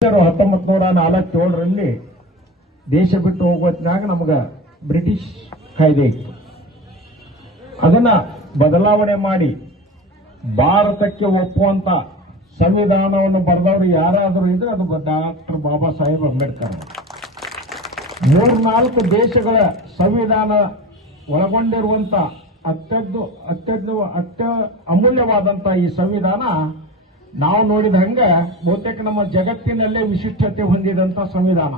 ಹತ್ತೊಂಬತ್ ನೂರ ನಾಲ್ಕೇಳರಲ್ಲಿ ದೇಶ ಬಿಟ್ಟು ಹೋಗೋತ್ನಾಗ ನಮಗ ಬ್ರಿಟಿಷ್ ಕಾಯ್ದೆ ಇತ್ತು ಅದನ್ನ ಬದಲಾವಣೆ ಮಾಡಿ ಭಾರತಕ್ಕೆ ಒಪ್ಪುವಂತ ಸಂವಿಧಾನವನ್ನು ಬರೆದವರು ಯಾರಾದರೂ ಇದ್ರೆ ಅದು ಡಾಕ್ಟರ್ ಬಾಬಾ ಸಾಹೇಬ್ ಅಂಬೇಡ್ಕರ್. ಮೂರ್ನಾಲ್ಕು ದೇಶಗಳ ಸಂವಿಧಾನ ಒಳಗೊಂಡಿರುವಂತ ಅತ್ಯದ್ದು ಅತ್ಯದ್ದು ಅತ್ಯ ಅಮೂಲ್ಯವಾದಂತಹ ಈ ಸಂವಿಧಾನ ನಾವು ನೋಡಿದ ಹಂಗ ಬಹುತೇಕ ನಮ್ಮ ಜಗತ್ತಿನಲ್ಲೇ ವಿಶಿಷ್ಟತೆ ಹೊಂದಿದಂತ ಸಂವಿಧಾನ.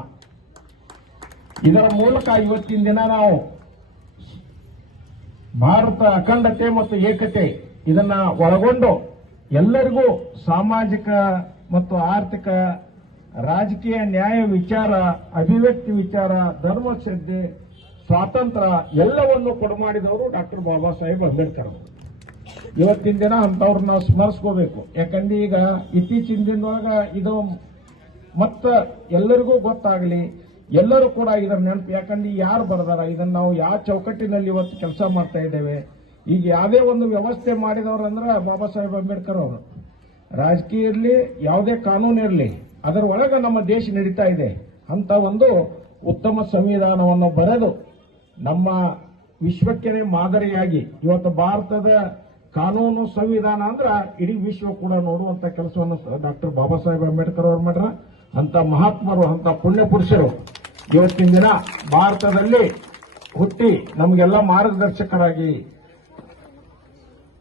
ಇದರ ಮೂಲಕ ಇವತ್ತಿನ ದಿನ ನಾವು ಭಾರತ ಅಖಂಡತೆ ಮತ್ತು ಏಕತೆ ಇದನ್ನ ಒಳಗೊಂಡು ಎಲ್ಲರಿಗೂ ಸಾಮಾಜಿಕ ಮತ್ತು ಆರ್ಥಿಕ ರಾಜಕೀಯ ನ್ಯಾಯ ವಿಚಾರ, ಅಭಿವ್ಯಕ್ತಿ ವಿಚಾರ, ಧರ್ಮ ಶ್ರದ್ಧೆ, ಸ್ವಾತಂತ್ರ್ಯ ಎಲ್ಲವನ್ನು ಕೊಡಮಾಡಿದವರು ಡಾಕ್ಟರ್ ಬಾಬಾ ಸಾಹೇಬ್ ಅಂಬೇಡ್ಕರ್ ಅವರು. ಇವತ್ತಿನ ದಿನ ಅಂತವ್ರನ್ನ ಸ್ಮರಿಸ್ಕೋಬೇಕು. ಯಾಕಂದ್ರೆ ಈಗ ಇತ್ತೀಚಿನ ದಿನದೊಳಗ ಇದು ಮತ್ತ ಎಲ್ಲರಿಗೂ ಗೊತ್ತಾಗಲಿ, ಎಲ್ಲರೂ ಕೂಡ ಇದರ ನೆನಪು. ಯಾಕಂದ್ರೆ ಯಾರು ಬರ್ದಾರ, ಇದನ್ನ ನಾವು ಯಾವ ಚೌಕಟ್ಟಿನಲ್ಲಿ ಇವತ್ತು ಕೆಲಸ ಮಾಡ್ತಾ ಇದ್ದೇವೆ. ಈಗ ಯಾವುದೇ ಒಂದು ವ್ಯವಸ್ಥೆ ಮಾಡಿದವರು ಅಂದ್ರೆ ಬಾಬಾ ಸಾಹೇಬ್ ಅಂಬೇಡ್ಕರ್ ಅವರು. ರಾಜಕೀಯ ಇರಲಿ, ಯಾವುದೇ ಕಾನೂನು ಇರಲಿ, ಅದರ ಒಳಗೆ ನಮ್ಮ ದೇಶ ನಡೀತಾ ಇದೆ. ಅಂತ ಒಂದು ಉತ್ತಮ ಸಂವಿಧಾನವನ್ನು ಬರೆದು ನಮ್ಮ ವಿಶ್ವಕ್ಕೆ ಮಾದರಿಯಾಗಿ ಇವತ್ತು ಭಾರತದ ಕಾನೂನು ಸಂವಿಧಾನ ಅಂದ್ರ ಇಡೀ ವಿಶ್ವ ಕೂಡ ನೋಡುವಂತ ಕೆಲಸವನ್ನು ಡಾಕ್ಟರ್ ಬಾಬಾ ಸಾಹೇಬ್ ಅಂಬೇಡ್ಕರ್ ಅವರು ಮಾಡ್ರ. ಅಂತ ಮಹಾತ್ಮರು ಅಂತ ಪುಣ್ಯ ಪುರುಷರು ಇವತ್ತಿನ ದಿನ ಭಾರತದಲ್ಲಿ ಹುಟ್ಟಿ ನಮಗೆಲ್ಲ ಮಾರ್ಗದರ್ಶಕರಾಗಿ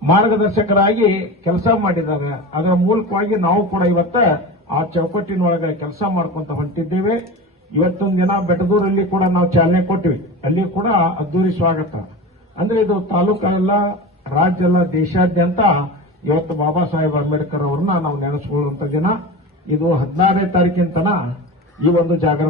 ಮಾರ್ಗದರ್ಶಕರಾಗಿ ಕೆಲಸ ಮಾಡಿದ್ದಾರೆ. ಅದರ ಮೂಲಕವಾಗಿ ನಾವು ಕೂಡ ಇವತ್ತ ಆ ಚೌಕಟ್ಟಿನೊಳಗೆ ಕೆಲಸ ಮಾಡ್ಕೊಂತ ಹೊಂಟಿದ್ದೇವೆ. ಇವತ್ತೊಂದು ದಿನ ಬೆಟ್ಟದೂರಲ್ಲಿ ಕೂಡ ನಾವು ಚಾಲನೆ ಕೊಟ್ಟಿವಿ. ಅಲ್ಲಿ ಕೂಡ ಅದ್ದೂರಿ ಸ್ವಾಗತ. ಅಂದ್ರೆ ಇದು ತಾಲೂಕಾ ಎಲ್ಲ ರಾಜ್ಯ ದೇಶಾದ್ಯಂತ ಇವತ್ತು ಬಾಬಾ ಸಾಹೇಬ್ ಅಂಬೇಡ್ಕರ್ ಅವರನ್ನ ನಾವು ನೆನೆಸ್ಕೊಳ್ಳುವಂತ ದಿನ. ಇದು ಹದಿನಾರನೇ ತಾರೀಕಿನ ತನ ಈ ಒಂದು ಜಾಗೃತಿ